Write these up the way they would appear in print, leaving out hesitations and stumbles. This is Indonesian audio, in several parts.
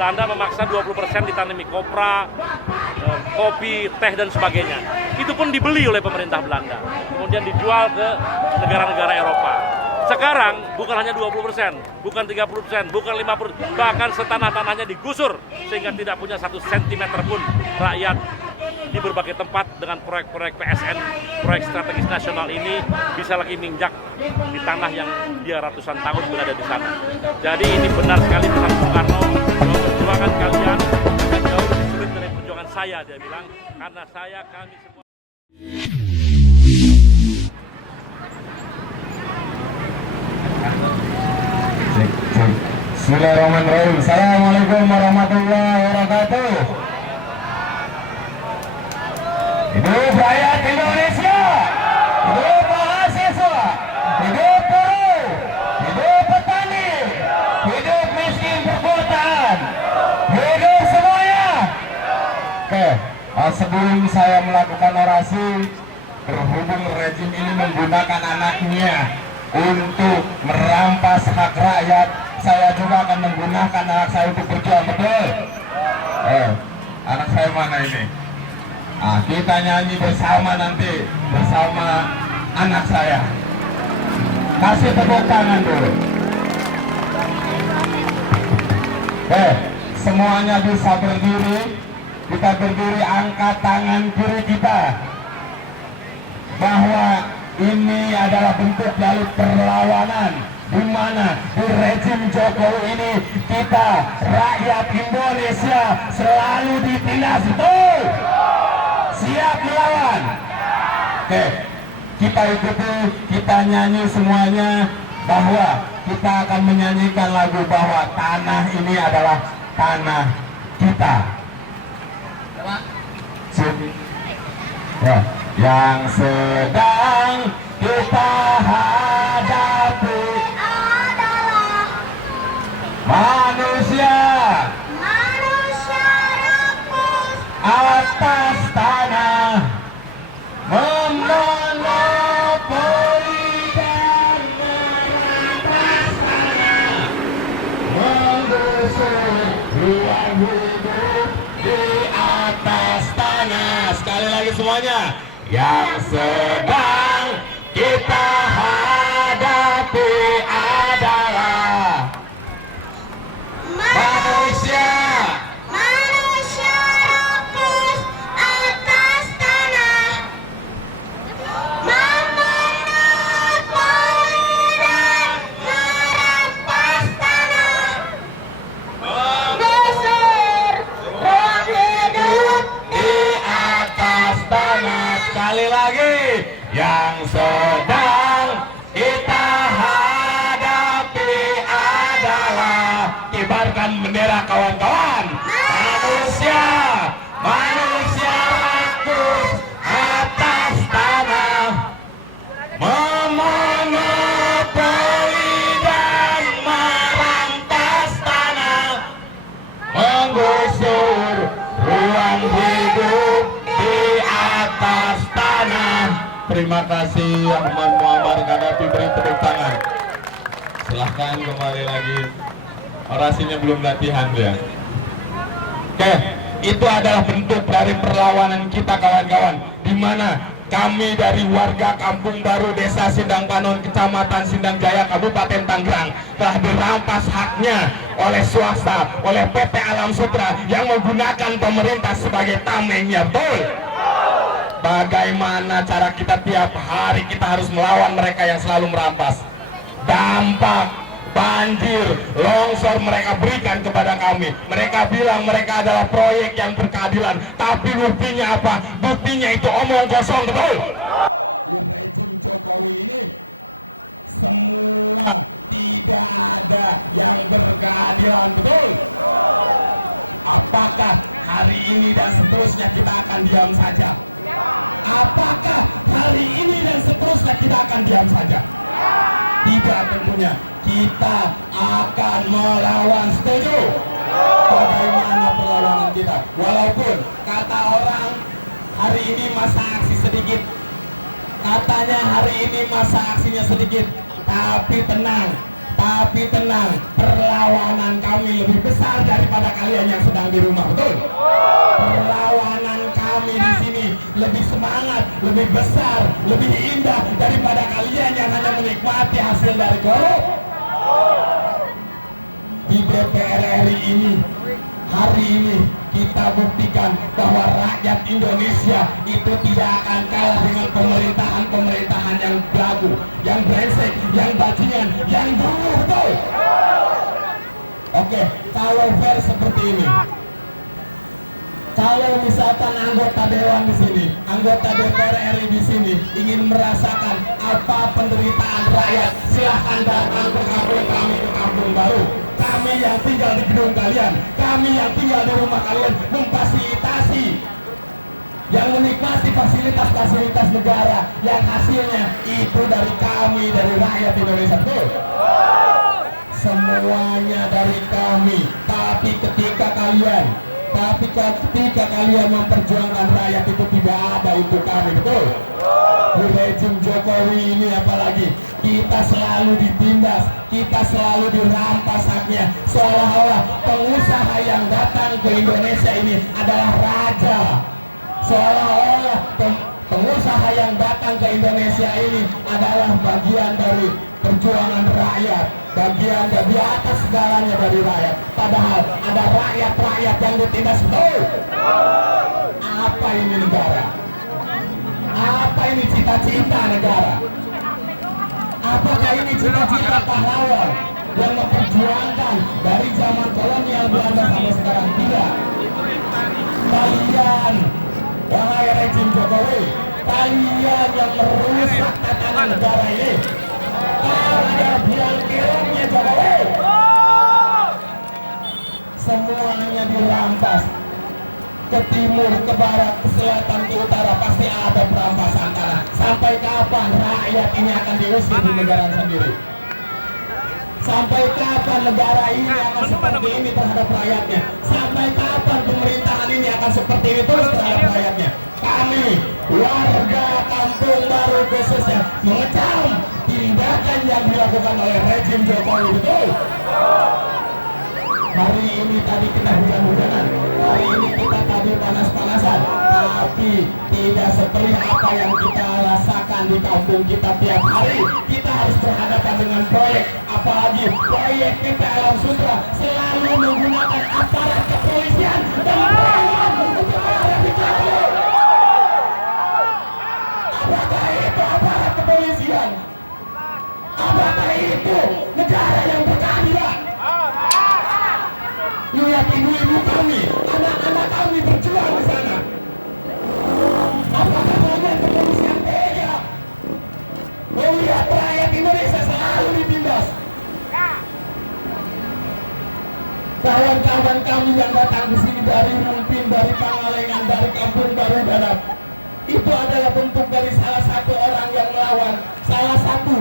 Belanda memaksa 20% ditanami kopra, kopi, teh dan sebagainya. Itu pun dibeli oleh pemerintah Belanda, kemudian dijual ke negara-negara Eropa. Sekarang bukan hanya 20%, bukan 30%, bukan 50%, bahkan setanah-tanahnya digusur sehingga tidak punya 1 sentimeter pun rakyat di berbagai tempat. Dengan proyek-proyek PSN, proyek strategis nasional ini bisa lagi menginjak di tanah yang dia ratusan tahun berada di sana. Jadi ini benar sekali kata Soekarno, perjuangan kalian jauh lebih sulit dari perjuangan saya, dia bilang, karena kami semua. Cek. Bismillahirrahmanirrahim. Assalamualaikum warahmatullahi wabarakatuh. Hidup rakyat Indonesia, hidup mahasiswa, hidup buruh, hidup petani, hidup miskin perkotaan, hidup semuanya. Oke, sebelum saya melakukan orasi, berhubung rejim ini menggunakan anaknya untuk merampas hak rakyat, saya juga akan menggunakan anak saya untuk berjuang, betul? Anak saya mana ini? Kita nyanyi bersama nanti, bersama anak saya. Kasih tepuk tangan dulu. Semuanya bisa berdiri. Kita berdiri, angkat tangan kiri kita. Bahwa ini adalah bentuk dari perlawanan, di mana di rezim Jokowi ini kita rakyat Indonesia selalu ditindas, betul? Siap melawan. Oke, kita ikuti, kita nyanyi semuanya, bahwa kita akan menyanyikan lagu bahwa tanah ini adalah tanah kita. Yang sedang kita hadapi adalah manusia rakus atas tanah, memonopoli dan merampas tanah, menggusur ruang hidup di atas tanah. Sekali lagi semuanya, yang sedang kita hadapi adalah manusia rakus atas tanah, memonopoli dan merampas tanah, menggusur ruang hidup di atas tanah. Sekali lagi, yang sedang kita hadapi adalah, kibarkan bendera kawan-kawan, manusia rakus atas tanah, memonopoli dan merampas tanah, menggusur ruang hidup di atas tanah. Terima kasih Ahmad Muammar Gaddafi, beri tepuk tangan. Silahkan kembali lagi, orasinya belum latihan ya. Oke, itu adalah bentuk dari perlawanan kita kawan-kawan, di mana kami dari warga Kampung Baru, Desa Sindang Panon, Kecamatan Sindang Jaya, Kabupaten Tangerang, telah dirampas haknya oleh swasta, oleh PT Alam Sutra yang menggunakan pemerintah sebagai tamengnya, betul? Bagaimana cara kita tiap hari kita harus melawan mereka yang selalu merampas? Dampak banjir, longsor mereka berikan kepada kami. Mereka bilang mereka adalah proyek yang berkeadilan, tapi buktinya apa? Buktinya itu omong kosong, betul? Di rezim Jokowi ini semua tidak ada yang berkeadilan, betul? Apakah hari ini dan seterusnya kita akan diam saja? Apakah hari ini dan seterusnya kita akan diam saja? Tidak, tentunya kita akan melawan. Setuju? Bagaimana perlawanan kita? Walaupun kata orang hari ini masa aksi sedikit, katanya hari ini masa aksinya sedikit, tapi tenang, Tapi tenang, perlawanan kami lebih besar daripada kalian yang sedang di rumah, betul? Perlawanan kami di sini lebih semangat, lebih besar, lebih indah daripada kalian yang hanya menikmati hasil dari korup. Di DPR RI ini, hari ini kita buktikan bahwa rakyat Indonesia itu tidak akan kalah dengan pemerintahan-pemerintahan yang belagu, yang brengsek, yang bajingan, yang dulu, betul? Oke, kalau fair seperti ini, kalau misalkan anggota dewan di sini, anggota DPR RI di sini ingin merasakan apa penderitaan rakyat, silahkan datang ke kampung kami, ke Kampung Baru. Kami yang tinggal di gedung kalian, kami yang tinggal di rumah kalian memfasilitasi, yang menikmati fasilitas-fasilitas negara yang hasilnya itu dari kami, dari rakyat Indonesia, betul? Semuanya dari kami. Tapi ketika kalian memperjuangkan rakyat itu tidak ada itu kami, betul? Di rejim Jokowi ini apalagi kita selalu ditindas, kita selalu dirampas haknya, seolah-olah pengusaha yang datang ke Indonesia ini adalah raja, seolah-olah pengusaha yang datang ke Indonesia ini adalah bagian dari perjuangan rakyat, bagian dari atas segalanya dari rakyat. Padahal ada rakyat-rakyat yang ditindas, betul? Apa ini negara? Apa ini cita-cita negara? Apakah ini cita-cita pahlawan yang memperjuangkan dari zaman kolonial Belanda sampai sekarang? Tidak. Kalian, wahai rejim Jokowi, kalian yang merusak tatanan negara ini. Kalian biang keroknya Jokowi. Semuanya dirampas. Ke timur, ke barat, ke selatan, ke utara pasti ada perampasan tanah. Sampai kapan rakyat ini akan diusir di negara sendiri? Sampai kapan negara ini akan seperti ini terhadap rakyatnya? Sampai kapan pemerintahan ini akan seperti ini terus terhadap rakyatnya? Kami, warga Kampung Baru khususnya, mengecam tindakan yang dilakukan oleh rejim Jokowi, betul? Hari ini tadi kita hujan-hujanan, hari ini kita tadi panas-panasan, tapi tidak seperti apa yang kita rasakan di kampung kita tiap hari. Kita harus berhadapan dengan proyek, apalagi proyek PT Alam Sutera selalu menggunakan aparat kepolisian dan preman untuk menghadapi kami. Apakah itu aparat kepolisian? Apakah itu negara yang berkeadilan? Lihat ibu-ibu kami, anak-anak kami berjuang di sana. Apakah kalian kepolisian tega melihat rakyat Indonesia selalu ditindas? Kawan-kawan kami yang datang di sini dari Rumpin, dari Pangalengan, dari Kampung Baru Barat, itu adalah bentuk dari salah satu orang yang melawan, salah satu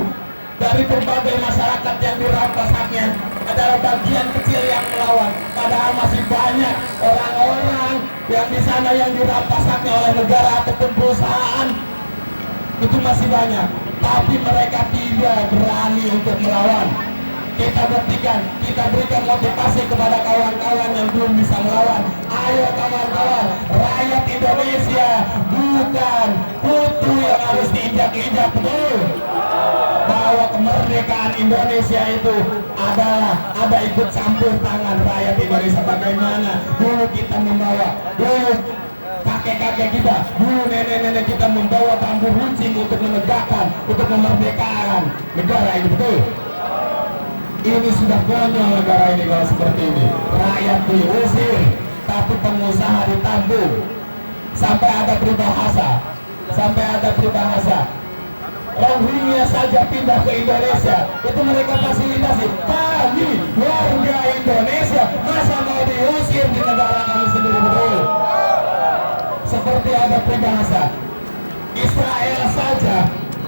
dari berbagai masyarakat yang dirampas haknya adalah bagian kecil yang melawan. Padahal masih banyak orang-orang yang di sana yang dirampas haknya oleh negara ataupun perusahaan. Itu masih banyak, tapi mereka tidak berani untuk melawan. Kita buktikan, kita berikan motivasi kepada kawan-kawan yang belum bisa melawan. Ayo kawan-kawan, rakyat Indonesia bukan kutu yang harus diinjak-injak, betul? Bahwa kemerdekaan Indonesia itu adalah ada ikut campur tangan rakyat Indonesia. Bagaimana dulu kita membawa, dulu kakek-kakek kita, dulu nenek-nenek kita membawa bambu runcing untuk menegakkan, untuk memerdekakan negara ini, betul? Ini sudah konyol negara ini kalau seperti ini. Rakyat diusir, tapi pengusaha ditambung. Sampai ada peribahasa, Rohingya saja pindah ke Indonesia, itu mereka fasilitasi. Kami warga Indonesia masa mau diusir di negara kami sendiri, betul? Seperti ada peribahasa, Israel saja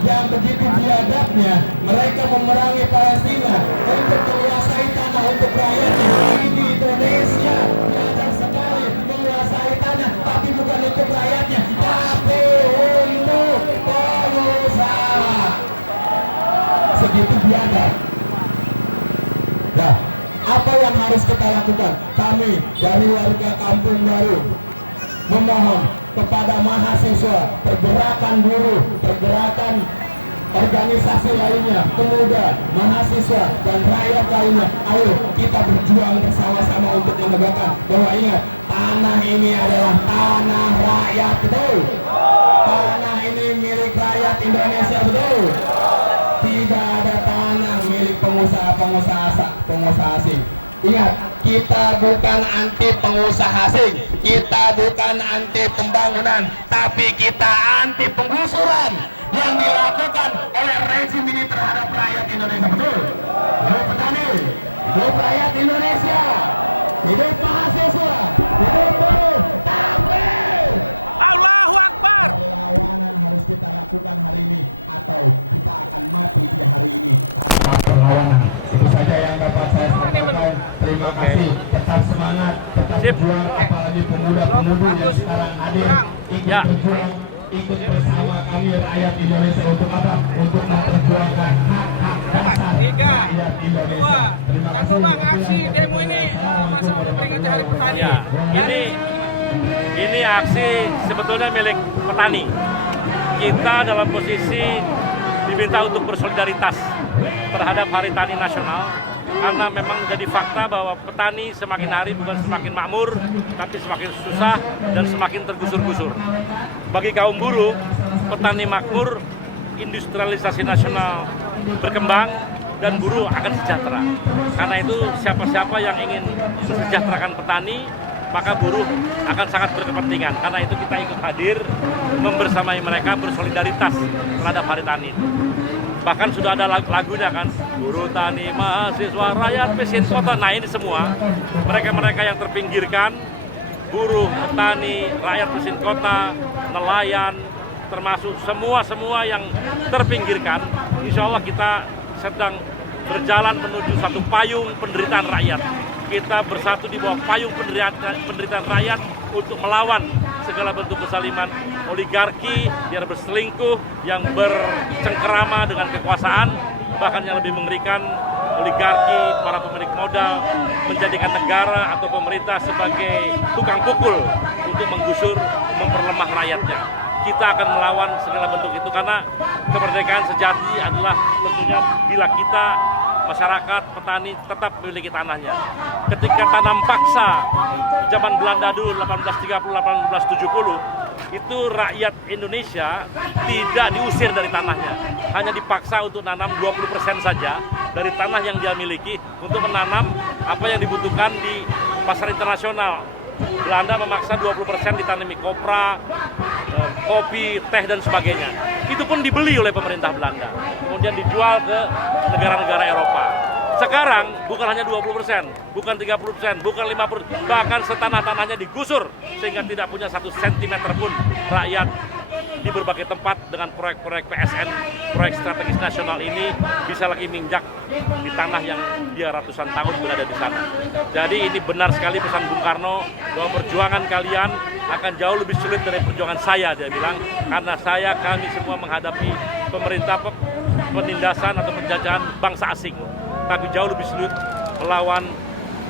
yang begitu biadabnya mereka memerangi Palestina untuk menguasai tanah untuk rakyatnya. Ini Indonesia biadab sekali menguasai tanah, tapi bukan untuk rakyatnya, tapi untuk pengusaha. Segitu biadab. harus kita lakukan. Kami dari warga Kampung Baru memohon kepada mahasiswa, pergerakan buruh, pergerakan organisasi lainnya, pemuda, mahasiswa, dan rakyat lainnya. Ayo kita berjuang bersama-sama untuk menegakkan bahwa ingat, tanah ini adalah tanah rakyat, betul? Tanah ini milik rakyat Indonesia, betul? Tidak ada tanah milik pengusaha asing. Ingat, kita bukan anti pengusaha asing, kita bukan anti pembangunan, tapi kita anti penggusuran yang dilakukan oleh rezim ini terhadap rakyat Indonesia, betul? Hidup petani, hidup rakyat Indonesia, hidup mahasiswa, hidup buruh, takbir! Allahu Akbar. Perlawanan harus kita lakukan hari ini, atau kita akan mati di hari ini tanpa perlawanan. Itu saja yang dapat saya sampaikan. Terima kasih. Tetap semangat, tetap berjuang. Apalagi pemuda-pemudi yang sekarang hadir ikut berjuang, ikut bersama kami rakyat Indonesia untuk apa? Untuk memperjuangkan hak-hak dasar rakyat Indonesia. Terima kasih. Bang, aksi demo ini masalah memperingati Hari Petani. Dari Ini aksi sebetulnya milik petani. Kita dalam posisi diminta untuk bersolidaritas terhadap Hari Tani Nasional, karena memang jadi fakta bahwa petani semakin hari bukan semakin makmur, tapi semakin susah dan semakin tergusur-gusur. Bagi kaum buruh, petani makmur, industrialisasi nasional berkembang, dan buruh akan sejahtera. Karena itu siapa-siapa yang ingin mensejahterakan petani, maka buruh akan sangat berkepentingan. Karena itu kita ikut hadir membersamai mereka, bersolidaritas terhadap Hari Tani. Bahkan sudah ada lagunya kan, buruh, tani, mahasiswa, rakyat, mesin kota. Nah ini semua mereka-mereka yang terpinggirkan, buruh, petani, rakyat mesin kota, nelayan, termasuk semua yang terpinggirkan. Insya Allah kita sedang berjalan menuju satu payung penderitaan rakyat. Kita bersatu di bawah payung penderitaan rakyat untuk melawan segala bentuk kezaliman oligarki yang berselingkuh, yang bercengkerama dengan kekuasaan, bahkan yang lebih mengerikan, oligarki, para pemilik modal menjadikan negara atau pemerintah sebagai tukang pukul untuk menggusur, memperlemah rakyatnya. Kita akan melawan segala bentuk itu, karena kemerdekaan sejati adalah tentunya bila kita, masyarakat, petani tetap memiliki tanahnya. Ketika tanam paksa zaman Belanda dulu 1830-1870, itu rakyat Indonesia tidak diusir dari tanahnya, hanya dipaksa untuk nanam 20% saja dari tanah yang dia miliki untuk menanam apa yang dibutuhkan di pasar internasional. Belanda memaksa 20% ditanami kopra, kopi, teh, dan sebagainya. Itu pun dibeli oleh pemerintah Belanda, kemudian dijual ke negara-negara Eropa. Sekarang bukan hanya 20%, bukan 30%, bukan 50%, bahkan setanah-tanahnya digusur sehingga tidak punya 1 sentimeter pun rakyat di berbagai tempat. Dengan proyek-proyek PSN, proyek strategis nasional ini, bisa lagi minjak di tanah yang dia ratusan tahun berada di sana. Jadi ini benar sekali pesan Bung Karno bahwa perjuangan kalian akan jauh lebih sulit dari perjuangan saya, dia bilang, karena kami semua menghadapi pemerintah penindasan atau penjajahan bangsa asing, tapi jauh lebih sulit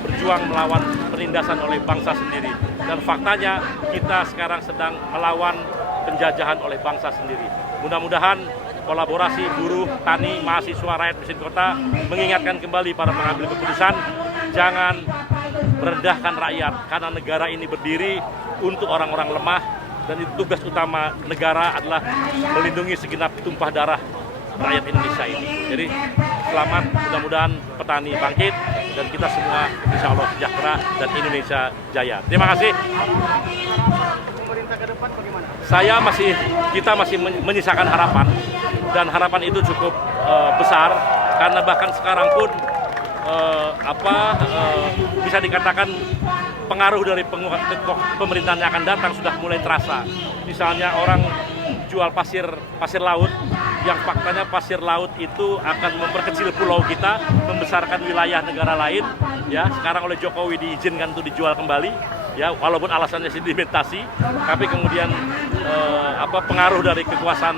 berjuang melawan penindasan oleh bangsa sendiri. Dan faktanya kita sekarang sedang melawan penjajahan oleh bangsa sendiri. Mudah-mudahan kolaborasi buruh, tani, mahasiswa, rakyat mesin kota mengingatkan kembali para pengambil keputusan, jangan merendahkan rakyat, karena negara ini berdiri untuk orang-orang lemah, dan itu tugas utama negara adalah melindungi segenap tumpah darah rakyat Indonesia ini. Jadi selamat, mudah-mudahan petani bangkit dan kita semua insya Allah sejahtera dan Indonesia jaya. Terima kasih. Kita masih menyisakan harapan, dan harapan itu cukup besar, karena bahkan sekarang pun bisa dikatakan pengaruh dari pemerintahan yang akan datang sudah mulai terasa. Misalnya orang jual pasir laut, yang faktanya pasir laut itu akan memperkecil pulau kita, membesarkan wilayah negara lain. Ya, sekarang oleh Jokowi diizinkan untuk dijual kembali, ya, walaupun alasannya sedimentasi, tapi kemudian pengaruh dari kekuasaan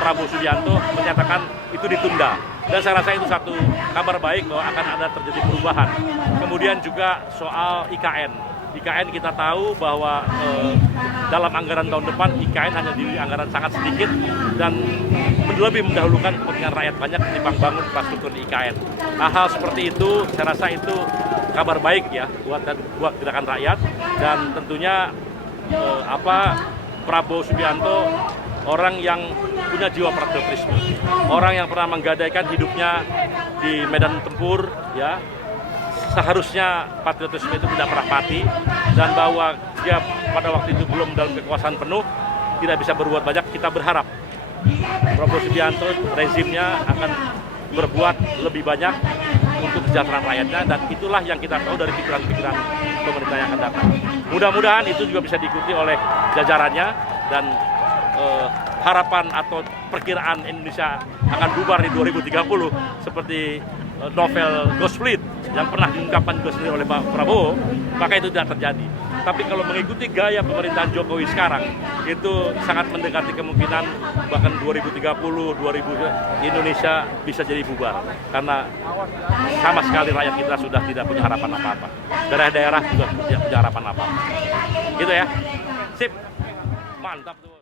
Prabowo Subianto menyatakan itu ditunda. Dan saya rasa itu satu kabar baik bahwa akan ada terjadi perubahan. Kemudian juga soal IKN. IKN kita tahu bahwa dalam anggaran tahun depan IKN hanya di anggaran sangat sedikit dan lebih mendahulukan kepentingan rakyat banyak ketimbang bangun infrastruktur di IKN. Hal-hal seperti itu saya rasa itu kabar baik ya buat gerakan rakyat, dan tentunya Prabowo Subianto orang yang punya jiwa patriotisme, orang yang pernah menggadaikan hidupnya di medan tempur, ya. Seharusnya patriotisme itu tidak pernah mati, dan bahwa dia pada waktu itu belum dalam kekuasaan penuh, tidak bisa berbuat banyak. Kita berharap Prabowo Subianto rezimnya akan berbuat lebih banyak untuk kesejahteraan rakyatnya, dan itulah yang kita tahu dari pikiran-pikiran pemerintah yang akan datang. Mudah-mudahan itu juga bisa diikuti oleh jajarannya, dan harapan atau perkiraan Indonesia akan bubar di 2030 seperti novel Ghost Fleet yang pernah diungkapkan Ghost Fleet oleh Pak Prabowo, maka itu tidak terjadi. Tapi kalau mengikuti gaya pemerintahan Jokowi sekarang, itu sangat mendekati kemungkinan bahkan 2030, Indonesia bisa jadi bubar. Karena sama sekali rakyat kita sudah tidak punya harapan apa-apa. Daerah-daerah juga tidak punya harapan apa-apa. Gitu ya. Sip. Mantap tuh.